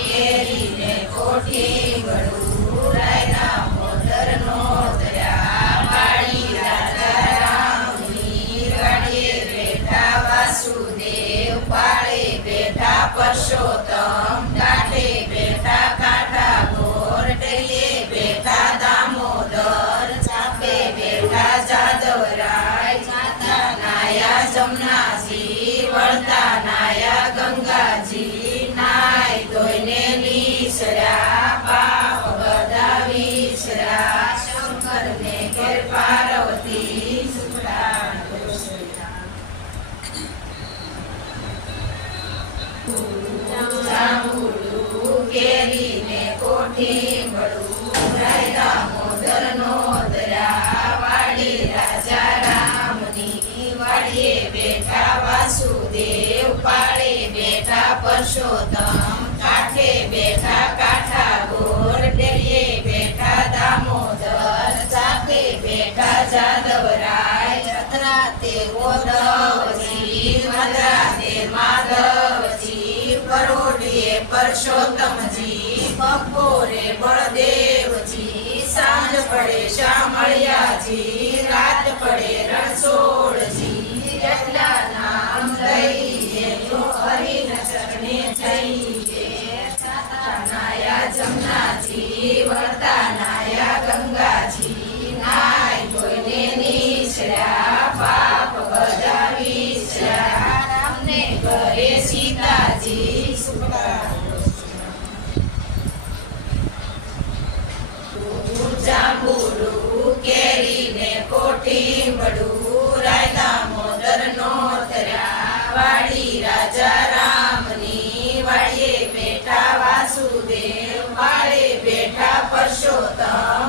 કેરીને કોઠી ગળું રાયના મોદરનો ધર્યા વાડી રાજા રામની વાડીએ બેઠા વાસુદેવ પાળે બેઠા પરસોત્તમ કાંઠે બેઠા કાંઠા ગોર ટેલીએ બેઠા દામોદર ચાપે બેઠા જાદવરાય જાતા નાયા જમનાજી વળતા નાયા ગંગાજી નાય ધોઈને નીસર્યા પાપ બધા વિસર્યા શંકરને ઘેર પાર્વતી સુખડા જાંબુડું કેરીને કોઠી ગળું રાયના મોદરનો ધર્યા વાડી રાજા રામની વાડીએ બેઠા વાસુદેવ પાળે બેઠા પરસોત્તમ કાંઠે બેઠા કાંઠા ગોર ટેલીએ બેઠા દામોદર ચાપે બેઠા જાદવરાય જત્રા તે ઓદવજી મદ્રા તે માધવજી પરોઢીએ પરસોત્તમજી બપોરે બળદેવજી સાંજ પડે શામળિયાજી રાત પડે રણછોડજી એટલા નામ લઈએ જો હરિના ચરણે જઈએ સાતા નાયા જમનાજી વળતા નાયા ગંગાજી નાય ધોઈને નીસર્યા પાપ બધા વિસર્યા રામને ઘરે સીતાજી સુખડા જાંબુડું કેરીને કોઠી વડું રાયના મોદરનો ધર્યા વાડી રાજા રામની વાડીએ બેઠા વાસુદેવ પાળે બેઠા પરસોત્તમ